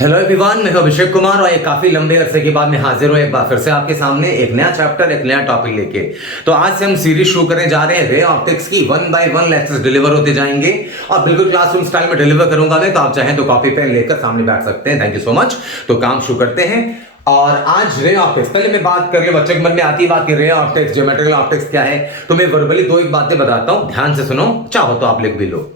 Hello everyone, मैं हूं अभिषेक कुमार और एक काफी लंबे अरसे के बाद मैं हाजिर हूं एक बार फिर से आपके सामने एक नया चैप्टर, एक नया टॉपिक लेके। तो आज से हम सीरीज शुरू करने जा रहे हैं रे ऑप्टिक्स की। 1 बाय 1 लेक्चर्स डिलीवर होते जाएंगे और बिल्कुल क्लासरूम स्टाइल में डिलीवर करूंगा मैं। तो आप चाहें तो कॉपी पेन लेकर सामने बैठ सकते हैं। Thank you so much. तो काम शुरू करते हैं। और आज रे ऑप्टिक्स, पहले मैं बात कर ले, बच्चों के मन में आती है बात कि रे ऑप्टिक्स, ज्योमेट्रिकल ऑप्टिक्स क्या है। तो मैं वर्बली दो एक बातें बताता हूं, ध्यान से सुनो, चाहो तो आप लिख भी लो।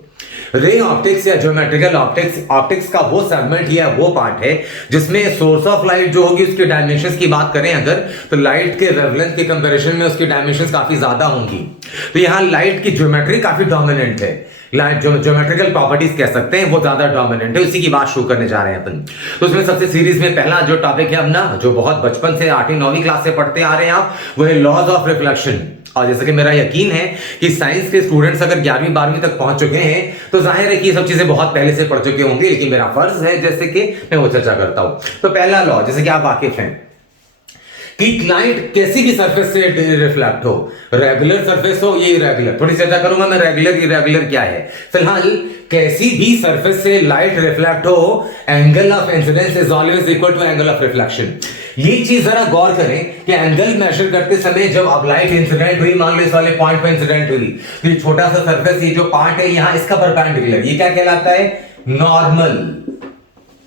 रे ऑप्टिक्स या ज्योमेट्रिकल ऑप्टिक्स, ऑप्टिक्स का वो सेगमेंट या वो पार्ट है जिसमें सोर्स ऑफ लाइट जो होगी उसकी डायमेंशंस की बात करें अगर, तो लाइट के वेवलेंथ के कंपैरिजन में उसकी डायमेंशंस काफी ज्यादा होंगी। तो यहां लाइट की ज्योमेट्री काफी डोमिनेंट है। लाइट जो ज्योमेट्रिकल प्रॉपर्टीज कह सकते हैं वो ज्यादा डोमिनेंट है। उसी की बात शुरू करने जा रहे हैं अपन। तो उसमें सबसे सीरीज में पहला जो टॉपिक है अपना, जो बहुत बचपन से 8वीं 9वीं क्लास से पढ़ते आ रहे हैं आप, वो है लॉज ऑफ रिफ्लेक्शन। और जैसे कि मेरा यकीन है कि साइंस के स्टूडेंट्स अगर 11वीं 12वीं तक पहुंच चुके हैं तो जाहिर है कि ये सब चीजें बहुत पहले से पढ़ चुके होंगे, लेकिन मेरा फर्ज है जैसे कि मैं वो चर्चा करता हूं। तो पहला लॉ, जैसे कि आप वाकिफ हैं कि लाइट कैसी भी सरफेस से रिफ्लेक्ट हो, रेगुलर सरफेस हो या इरेगुलर, थोड़ी चर्चा करूंगा मैं रेगुलर इरेगुलर क्या है। फिलहाल कैसी भी सरफेस से लाइट रिफ्लेक्ट हो, angle of incidence is always equal to angle of reflection. ये चीज जरा गौर करें कि एंगल मेजर करते समय जब अब लाइट इंसिडेंट हुई, मान लो इस वाले पॉइंट पे इंसिडेंट हुई, तो ये छोटा सा सरफेस, ये जो पार्ट है यहां, इसका परपेंडिकुलर, ये क्या कहलाता है? नॉर्मल,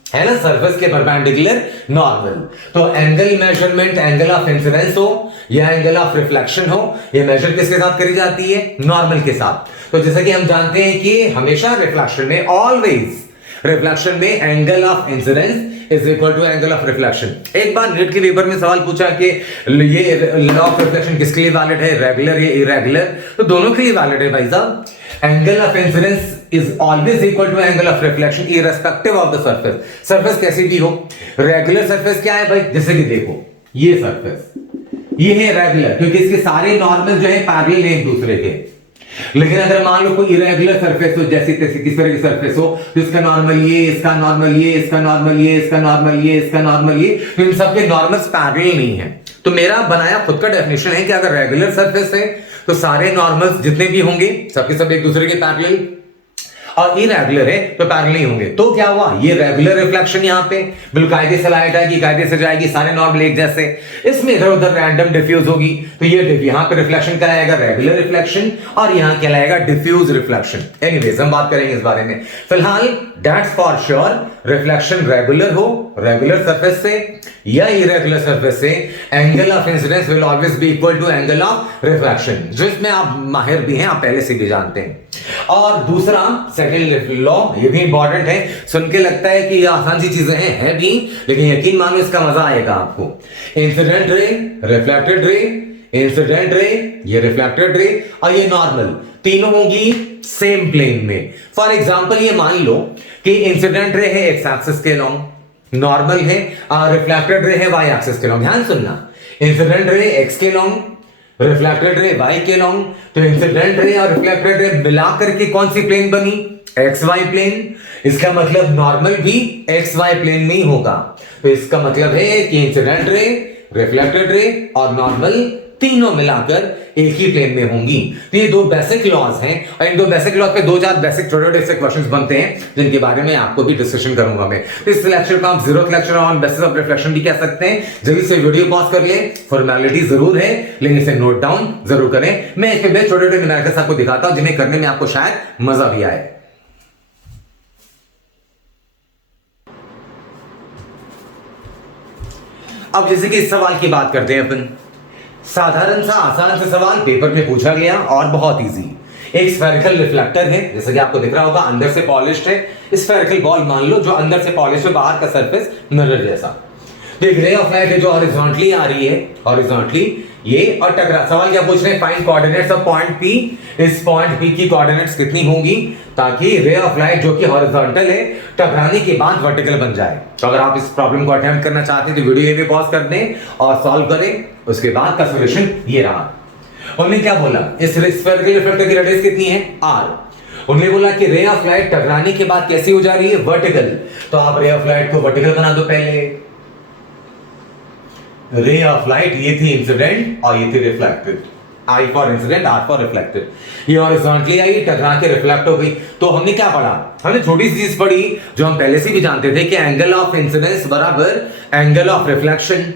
है ना, सरफेस के परपेंडिकुलर नॉर्मल। तो angle measurement angle of incidence हो या एंगल ऑफ रिफ्लेक्शन हो, ये मेजर किसके साथ करी जाती है? नॉर्मल के साथ। तो जैसे कि हम जानते हैं कि हमेशा रिफ्लेक्शन में, ऑलवेज रिफ्लेक्शन में angle of incidence is equal to angle of reflection. एक बार नीट के पेपर में सवाल पूछा कि ये लॉ ऑफ रिफ्लेक्शन किसके लिए वैलिड है, रेगुलर या इरेगुलर? तो दोनों के लिए वैलिड है भाई साहब। Angle of incidence is always equal to angle of reflection irrespective of the surface. Surface कैसी भी हो। रेगुलर सरफेस क्या है भाई? जैसे कि देखो ये सरफेस, ये है रेगुलर क्योंकि इसके सारे नॉर्मल जो है पैरेलल है एक दूसरे के। लेकिन अगर मान लो कोई इरेगुलर सरफेस हो, जैसी तैसी किस तरह की सरफेस हो, तो इसका नॉर्मल ये, इसका नॉर्मल ये, इसका नॉर्मल ये, इसका नॉर्मल ये, इसका नॉर्मल ये, तो इन सबके नॉर्मल्स पैरेलल नहीं है। तो मेरा बनाया खुद का डेफिनेशन है कि अगर रेगुलर सरफेस है तो सारे नॉर्मल्स जितने भी होंगे सबके सब एक दूसरे के पैरेलल, और इरेगुलर है तो पैरेलल नहीं होंगे। तो क्या हुआ, ये रेगुलर रिफ्लेक्शन यहां पे बिल्कुल कायदे से लाइट आएगी, कायदे से जाएगी, सारे नॉर्मल एक जैसे। इसमें इधर उधर रैंडम डिफ्यूज होगी, तो ये यहां पे रिफ्लेक्शन कहलाएगा रेगुलर रिफ्लेक्शन और यहां कहलाएगा डिफ्यूज रिफ्लेक्शन। एनीवेज हम बात करेंगे इस बारे में। फिलहाल that's for sure, reflection regular हो, रेगुलर सरफेस से या इरेगुलर सरफेस से, angle of incidence will always be equal to angle of reflection, जिसमें आप माहिर भी हैं, आप पहले से भी जानते हैं। और दूसरा सेकंड लॉ, ये भी इंपॉर्टेंट है, सुन के लगता है कि ये आसान सी चीजें हैं, है भी, लेकिन यकीन मानो इसका मजा आएगा आपको। Incident ray, reflected ray, incident ray, ये रिफ्लेक्टेड रे और ये नॉर्मल, तीनों होंगी सेम प्लेन में। फॉर एग्जांपल ये मान लो कि इंसिडेंट रे है एक्स एक्सिस के लॉन्ग, नॉर्मल है और रिफ्लेक्टेड रे है वाई एक्सिस के लॉन्ग। ध्यान सुनना, इंसिडेंट रे एक्स के लॉन्ग, रिफ्लेक्टेड रे वाई के लॉन्ग। तो इंसिडेंट रे और रिफ्लेक्टेड रे मिलाकर के कौन सी प्लेन बनी? X Y plane. इसका मतलब नॉर्मल भी एक्स वाई प्लेन में ही होगा। तो इसका मतलब है कि इंसिडेंट रे, रिफ्लेक्टेड रे और नॉर्मल तीनों मिलाकर एक ही प्लेन में होंगी। तो ये दो बेसिक लॉज हैं और इन दो बेसिक लॉज पे 2-4 बेसिक छोटे से क्वेश्चंस बनते हैं जिनके बारे में आपको भी डिस्कशन करूंगा मैं। तो इस लेक्चर को आप 0th lecture on basis of reflection भी कह सकते हैं। जल्दी से वीडियो पॉज कर ले, फॉर्मेलिटी जरूर है लेकिन इसे नोट डाउन जरूर करें। मैं इसके छोटे छोटे न्यूमेरिकल्स आपको दिखाता हूं जिन्हें करने में आपको शायद मजा भी आए। अब जैसे कि इस सवाल की बात करते हैं अपन, साधारण सा आसान सा सवाल पेपर में पूछा गया और बहुत इजी। एक स्फेरिकल रिफ्लेक्टर है, जैसे कि आपको दिख रहा होगा, अंदर से पॉलिश्ड है। स्फेरिकल बॉल मान लो जो अंदर से पॉलिश है, बाहर का सरफेस मिरर जैसा। तो एक रे ऑफ लाइट है जो हॉरिजॉन्टली आ रही है, हॉरिजॉन्टली ये, और टकरा। सवाल क्या पूछ रहे हैं? Find coordinates of point P. इस पॉइंट पी की कोऑर्डिनेट्स कितनी होंगी ताकि रे ऑफ लाइट जो कि हॉरिजॉन्टल है टकराने के बाद वर्टिकल बन जाए। तो अगर आप इस प्रॉब्लम को अटेम्प्ट करना चाहते हैं तो वीडियो ये पॉज कर दें और सॉल्व करें। उसके बाद का सॉल्यूशन ये रहा। उन्होंने क्या बोला, इस स्फेरिकल रिफ्लेक्टर की रेडियस कितनी है? r। उन्होंने बोला कि रे ऑफ लाइट टकराने के बाद कैसी हो जा रही है? वर्टिकल। तो आप रे ऑफ लाइट को वर्टिकल बना दो पहले। रे ऑफ लाइट ये थी इंसिडेंट और ये थी reflected. I for incident, R for reflected. ये हॉरिजॉन्टली आई, टकरा के रिफ्लेक्ट हो गई। तो हमने क्या पढ़ा? हमने छोटी सी चीज पढ़ी जो हम पहले से भी जानते थे कि एंगल ऑफ इंसिडेंस बराबर एंगल ऑफ रिफ्लेक्शन।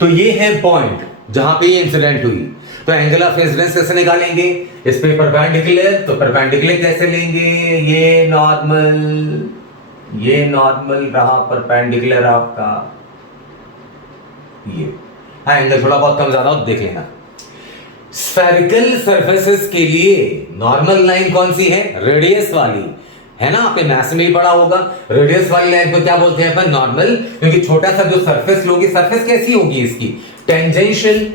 तो ये है पॉइंट जहां पे ये इंसिडेंट हुई, तो एंगल ऑफ इंसिडेंस कैसे निकालेंगे? इस पे परपेंडिकुलर, तो परपेंडिकुलर कैसे लेंगे? ये नॉर्मल रहा परपेंडिकुलर आपका, ये हाँ एंगल थोड़ा बहुत कम ज्यादा हो देख लेना। स्फेरिकल सरफेसेस के लिए नॉर्मल लाइन कौन सी है? रेडियस वाली है ना, आपने मैथ्स में भी पढ़ा होगा। रेडियस वाली लाइन को क्या बोलते हैं अपन? नॉर्मल, क्योंकि छोटा सा जो सरफेस लोगी, सरफेस कैसी होगी इसकी? टेंजेंशियल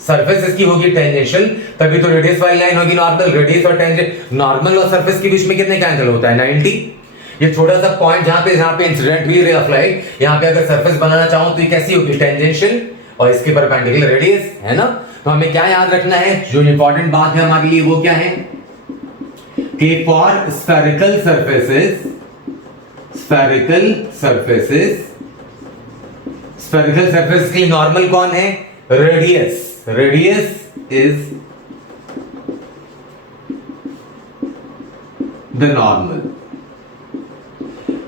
सरफेस इसकी होगी टेंजेंशियल, तभी तो रेडियस वाली लाइन होगी नॉर्मल। रेडियस और टेंजेंट, नॉर्मल और सरफेस के बीच में कितने का एंगल होता है? 90। ये छोटा सा पॉइंट जहां पे इंसिडेंट हुई रे ऑफ लाइट, यहां पे अगर सरफेस बनाना चाहूं तो ये कैसी होगी? टेंजेंशियल, और इसके परपेंडिकुलर रेडियस है ना। तो हमें क्या याद रखना है? जो इंपॉर्टेंट बात है हमारे लिए वो क्या है कि फॉर स्फेरिकल सरफेसेस की नॉर्मल कौन है? Radius is the normal.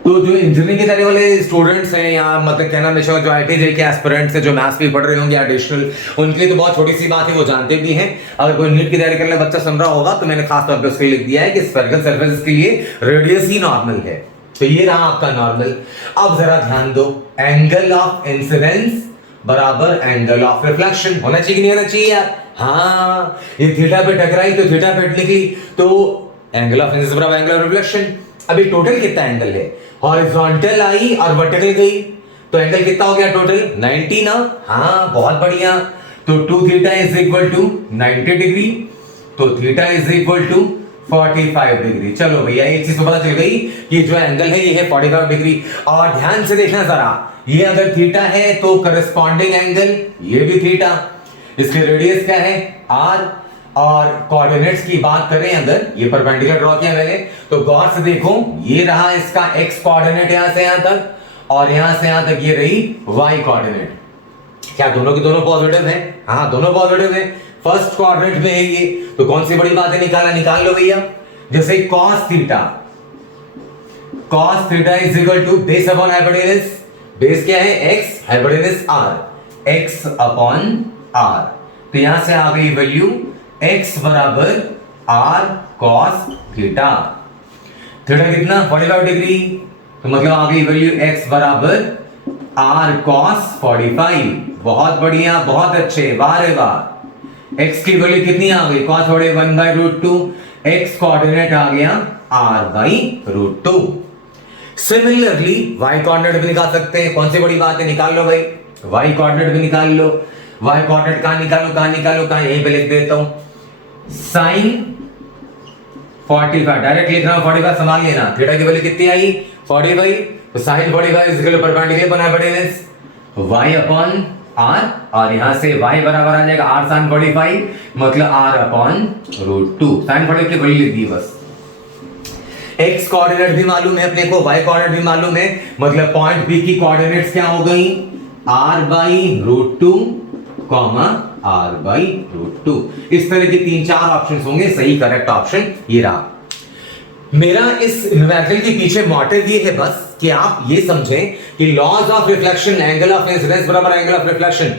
तो जो इंजीनियरिंग के तैयारी वाले स्टूडेंट्स हैं, या मतलब कहना निशा जो आईटी के एस्पिरेंट्स हैं, जो मैथ्स भी पढ़ रहे होंगे एडिशनल, उनके लिए तो बहुत छोटी सी बात है, वो जानते भी हैं। अगर कोई नीट की तैयारी करने बच्चा सुन रहा होगा तो मैंने खास तौर पे उसके लिए लिख दिया है कि स्फेरिकल सरफेसेस के लिए रेडियस ही नॉर्मल है। तो ये रहा आपका नॉर्मल। अब जरा ध्यान दो, एंगल ऑफ इंसिडेंस बराबर एंगल ऑफ रिफ्लेक्शन होना चाहिए कि नहीं होना चाहिए यार? हाँ, ये थीटा पे टकराई तो थीटा पे लिखी, तो एंगल ऑफ इंसिडेंस बराबर एंगल ऑफ रिफ्लेक्शन। अभी टोटल कितना एंगल है? हॉरिजॉन्टल आई और वर्टिकल गई, तो एंगल कितना हो गया टोटल? 90 ना। हाँ बहुत बढ़िया। तो 2 theta is equal to 90 degree, तो theta is equal to 45 degree. चलो भैया एक चीज तो पता चल गई कि जो एंगल है ये है 45 डिग्री। और ध्यान से देखना जरा, ये अगर थीटा है तो करस्पॉन्डिंग एंगल ये भी थीटा। इसके रेडियस क्या है? आर। और कोऑर्डिनेट्स की बात करें, अगर ये परपेंडिकुलर ड्रॉ किया मैंने, तो गौर से देखो, ये रहा इसका एक्स कोऑर्डिनेट यहां से यहां तक, और यहां से यहां तक ये रही वाई कोऑर्डिनेट। क्या दोनों की दोनों पॉजिटिव है? हाँ दोनों पॉजिटिव है, फर्स्ट क्वाड्रेंट में है ये। तो कौन सी बड़ी बात है निकाल लो भैया। जैसे cos theta is equal to base upon hypotenuse. Base क्या है? x, hypotenuse r, x upon r। तो यहां से आ गई वैल्यू x बराबर r cos थीटा। थीटा कितना? 45 डिग्री, तो मतलब आ गई वैल्यू x बराबर r cos 45। बहुत बढ़िया, बहुत अच्छे, वाह रे वाह। x की वैल्यू कितनी आ गई? cos 1 by root 2। x coordinate आ गया r by root 2। Similarly y coordinate भी निकाल सकते हैं। कौन सी बड़ी बात है? निकाल लो भाई, y कोऑर्डिनेट भी निकाल लो। y कोऑर्डिनेट कहां निकालो, यहीं पे लिख देता हूं, sin 45, डायरेक्ट लिख रहा हूं 45, संभाल लेना। थीटा की वैल्यू कितनी आई? 45, तो sin 45 is equal to perpendicular बना हाइपोटेनस y अपॉन r, और यहां से y बराबर आ जाएगा r sin 45, मतलब r अपॉन रूट 2। sin 45 की वैल्यू लिख दी बस। x कोऑर्डिनेट भी मालूम है अपने को, y कोऑर्डिनेट भी मालूम है, मतलब पॉइंट P की कोऑर्डिनेट्स क्या हो गई? r by root 2 comma r by root 2। इस तरह के 3-4 ऑप्शन होंगे, सही करेक्ट ऑप्शन ये रहा। मेरा इस न्यूमेरिकल के पीछे मोटिव ये है बस कि आप ये समझें कि laws of reflection, angle of incidence बराबर एंगल ऑफ रिफ्लेक्शन।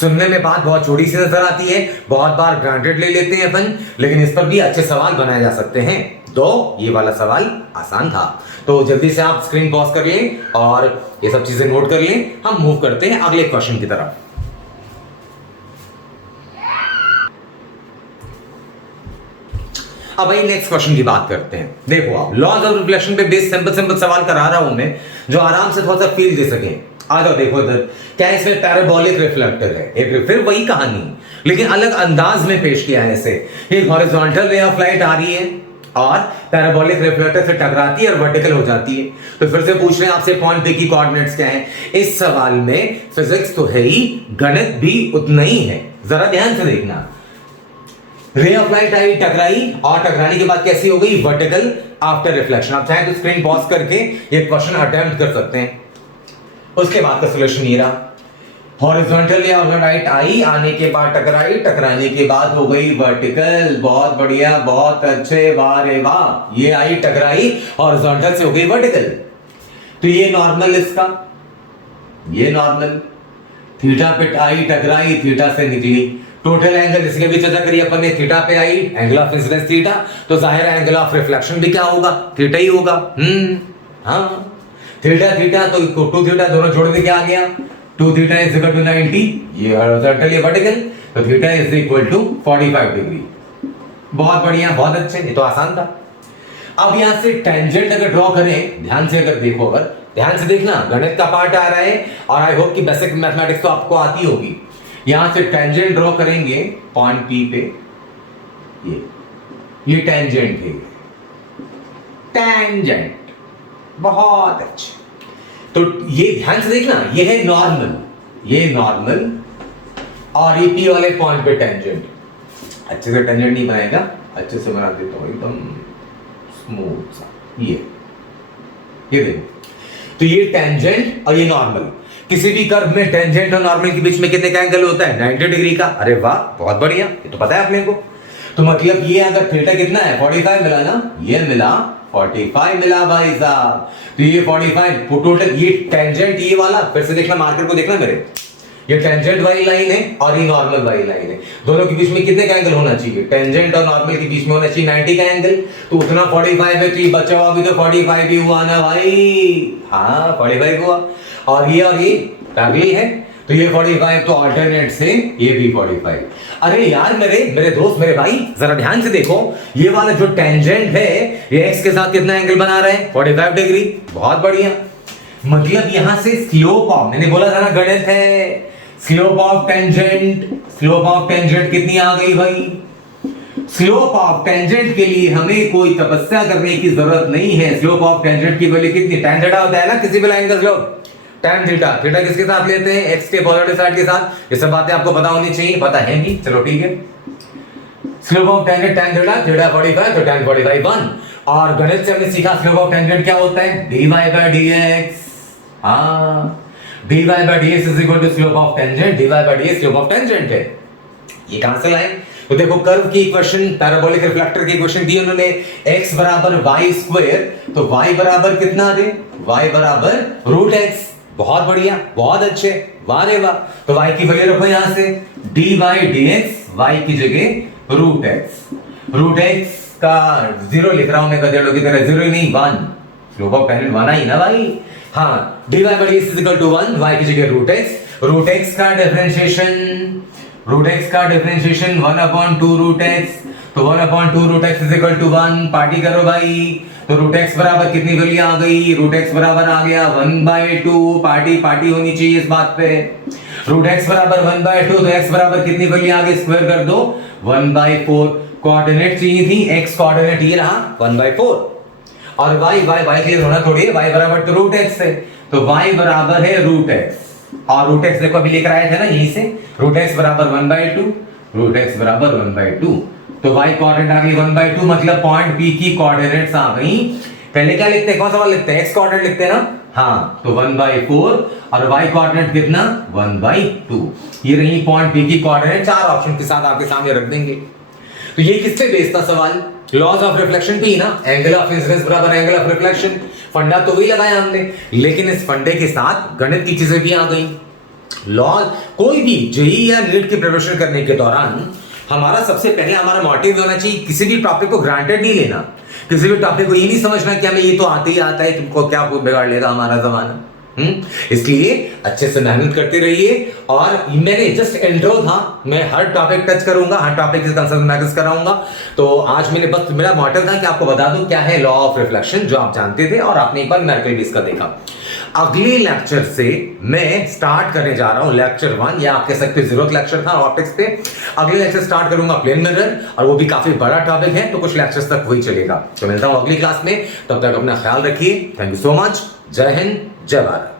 सुनने में बात बहुत छोटी सी नजर आती है, बहुत बार ग्रांटेड ले लेते हैं अपन, लेकिन इस पर भी अच्छे सवाल बनाए जा सकते हैं। तो ये वाला सवाल आसान था, तो जल्दी से आप स्क्रीन पॉज कर लें और ये सब चीजें नोट कर लें। हम मूव करते हैं अगले क्वेश्चन की तरफ। अब भाई नेक्स्ट क्वेश्चन की बात करते हैं। देखो आप, लॉज ऑफ रिफ्लेक्शन पे बेस सिंपल सवाल करा रहा हूं मैं, जो आराम से थोड़ा सा फील दे सके। आ जाओ, देखो इधर क्या इसमें पैराबोलिक रिफ्लेक्टर है, एक फिर वही कहानी लेकिन अलग अंदाज में पेश किया है इसे। एक हॉरिजॉन्टल रे ऑफ लाइट आ रही है और पैराबोलिक रिफ्लेक्टर से टकराती है और वर्टिकल हो जाती है। तो फिर से पूछ रहे हैं आपसे पॉइंट पे की कोऑर्डिनेट्स क्या है। इस सवाल में फिजिक्स तो है ही, गणित भी उतना ही है, जरा ध्यान से देखना। रे ऑफ लाइट आई, टकराई, और टकराने के बाद कैसी हो गई? Vertical after reflection. आप चाहे तो स्क्रीन पॉज करके ये क्वेश्चन अटेम्प्ट कर सकते हैं। उसके बाद का सॉल्यूशन ये रहा। हॉरिजॉन्टल या राइट आई, आने के बाद टकराई, टकराने के बाद हो गई वर्टिकल। बहुत बढ़िया, बहुत अच्छे, वाह रे वाह। ये आई टकराई, हॉरिजॉन्टल से हो गई वर्टिकल। तो ये नॉर्मल इसका, ये नॉर्मल। थीटा पे आई, टकराई, थीटा से निकली। टोटल एंगल जिसके भी चर्चा करी अपन ने, थीटा पे आई, एंगल ऑफ इंसिडेंस थीटा, तो जाहिर है एंगल ऑफ रिफ्लेक्शन भी क्या होगा, थीटा ही होगा। हाँ, थीटा थीटा तो 2 थीटा दोनों जोड़ के क्या आ गया, 2 थीटा इज इक्वल टू 90, ये हॉरिजॉन्टल ये वर्टिकल, तो theta is equal to 45 degree. बहुत बढ़िया, बहुत अच्छे, ये तो आसान था। अब यहां से टेंजेंट अगर ड्रॉ करें, ध्यान से अगर देखो, अगर ध्यान से देखना, गणित का पार्ट आ रहा है और आई होप कि बेसिक मैथमेटिक्स तो आपको आती होगी। यहां से टेंजेंट ड्रॉ करेंगे पॉइंट पी पे, ये टेंजेंट है, टेंजेंट, बहुत अच्छे। तो ये ध्यान से देखना, ये है नॉर्मल, ये नॉर्मल, और ये पी वाले पॉइंट पे टेंजेंट। अच्छे से टेंजेंट नहीं बनाएगा, अच्छे से बना देता हूं एकदम स्मूथ सा। ये देखो, तो ये टेंजेंट और ये नॉर्मल। किसी भी कर्व में टेंजेंट और नॉर्मल के बीच में कितने का एंगल होता है, 90 डिग्री का। अरे वाह, बहुत बढ़िया, ये तो पता है अपने को। तो मतलब ये अगर थीटा कितना है, 45 मिला ना, ये मिला 45 मिला भाई साहब। तो ये 45 टोटल, ये टेंजेंट ये वाला, फिर से देखना, मार्कर को देखना मेरे, ये टेंजेंट वाली लाइन है और ये नॉर्मल वाली लाइन है। दोनों के बीच में कितने का एंगल होना चाहिए, टेंजेंट और नॉर्मल के बीच में होना चाहिए 90 का एंगल। तो उतना 45 है, तो ये बचा हुआ भी तो 45 भी हुआ ना भाई। हाँ, 45 हुआ, और ये पैरेलल है, तो ये 45, तो अल्टरनेट से ये भी 45। अरे यार मेरे दोस्त, मेरे भाई, जरा ध्यान से देखो, ये वाला जो टेंजेंट है, ये एक्स के साथ कितना एंगल बना रहा है, 45 डिग्री। बहुत बढ़िया, मतलब यहां से स्लोप ऑफ, मैंने बोला था ना गणित है, slope of tangent, slope of tangent कितनी आ गई भाई। स्लोप ऑफ टेंजेंट के लिए हमें कोई तपस्या करने की जरूरत नहीं है। स्लोप ऑफ टेंजेंट की वैल्यू कितनी, tan थीटा होता है ना किसी भी लाइन का स्लोप, tan थीटा। थीटा किसके साथ लेते हैं, x के पॉजिटिव साइड के साथ। ये सब बातें आपको पता होनी चाहिए, पता है भी, चलो ठीक है। Slope of tangent tan theta, theta 45, तो tan 45 1। और गणित से हमने सीखा स्लोप ऑफ टेंजेंट क्या होता है, dy/dx। हाँ, dy/dx is equal to slope of tangent, dy/dx slope of tangent है। ये कहां से लाए, तो देखो कर्व की इक्वेशन, पैराबोलिक रिफ्लेक्टर की इक्वेशन दी उन्होंने, x बराबर y स्क्वायर, तो y बराबर कितना दे, y बराबर √x। बहुत बढ़िया, बहुत अच्छे, वाह रे वाह। तो y की वैल्यू रखो यहां से, dy/dx, y की जगह √x का 0 लिख रहा हूं मैं गधेड़ों की तरह, 0 नहीं 1, स्लोप ऑफ टेंजेंट 1 ही ना भाई। हाँ, dy/dx is equal to 1, y की जगह √x का डिफरेंशिएशन, √x का डिफरेंशिएशन 1/2 √x, तो 1/2 √x is equal to 1। Party करो भाई, तो √x बराबर कितनी वैल्यू आ गई, √x बराबर आ गया 1/2। पार्टी होनी चाहिए इस बात पे। √x बराबर 1/2, तो x बराबर कितनी वैल्यू आ गई, स्क्वायर कर दो 1/4। कोऑर्डिनेट चाहिए थी, x कोऑर्डिनेट ये रहा 1/4, और y क्लियर होना थोड़ी है, y बराबर तो √x है, तो y बराबर है √x। और √x देखो अभी लेकर आए थे ना यहीं से, √x बराबर 1/2, √x बराबर 1/2, तो y कोऑर्डिनेट आ गई 1/2, मतलब पॉइंट P की कोऑर्डिनेट्स आ गई। पहले क्या लिखते हैं, कौन सा वाला लिखते हैं, x कोऑर्डिनेट लिखते हैं ना, हाँ, तो 1/4, और y कोऑर्डिनेट कितना 1/2। ये रही पॉइंट P की कोऑर्डिनेट, 4 ऑप्शन के साथ आपके सामने रख देंगे। तो ये किससे बेस्ड था सवाल, लॉज ऑफ रिफ्लेक्शन भी ना, एंगल ऑफ इंसिडेंस बराबर एंगल ऑफ रिफ्लेक्शन। फंडा तो वही लगाया हमने, लेकिन इस फंडे के साथ गणित की चीजें भी आ गई। लॉज, कोई भी जेईई या नीट की प्रिपरेशन करने के दौरान हमारा सबसे पहले हमारा मोटिव होना चाहिए, किसी भी टॉपिक को ग्रांटेड नहीं लेना, किसी भी टॉपिक को ये नहीं समझना कि हमें ये तो आते ही आता है, तुमको क्या बिगाड़ लेगा हमारा जमाना। इसलिए अच्छे से मेहनत करते रहिए। और मैंने जस्ट इंट्रो था, मैं हर टॉपिक टच करूंगा, हर टॉपिक से कंसर्न मैथ्स कराऊंगा। तो आज मैंने बस, मेरा मोटिव था कि आपको बता दूं क्या है लॉ ऑफ रिफ्लेक्शन, जो आप जानते थे और आपने एक बार न्यूमेरिकल भी इसका देखा। अगले लेक्चर से मैं स्टार्ट करने जा रहा हूं लेक्चर 1, या आप कह सकते हैं 0th लेक्चर था ऑप्टिक्स पे। अगले लेक्चर स्टार्ट करूंगा प्लेन मिरर, और वो भी काफी बड़ा टॉपिक है, तो कुछ लेक्चर्स तक वही चलेगा। तो मिलता हूं अगली क्लास में, तब तक अपना ख्याल रखिए। थैंक यू सो मच, जय हिंद, जय भारत।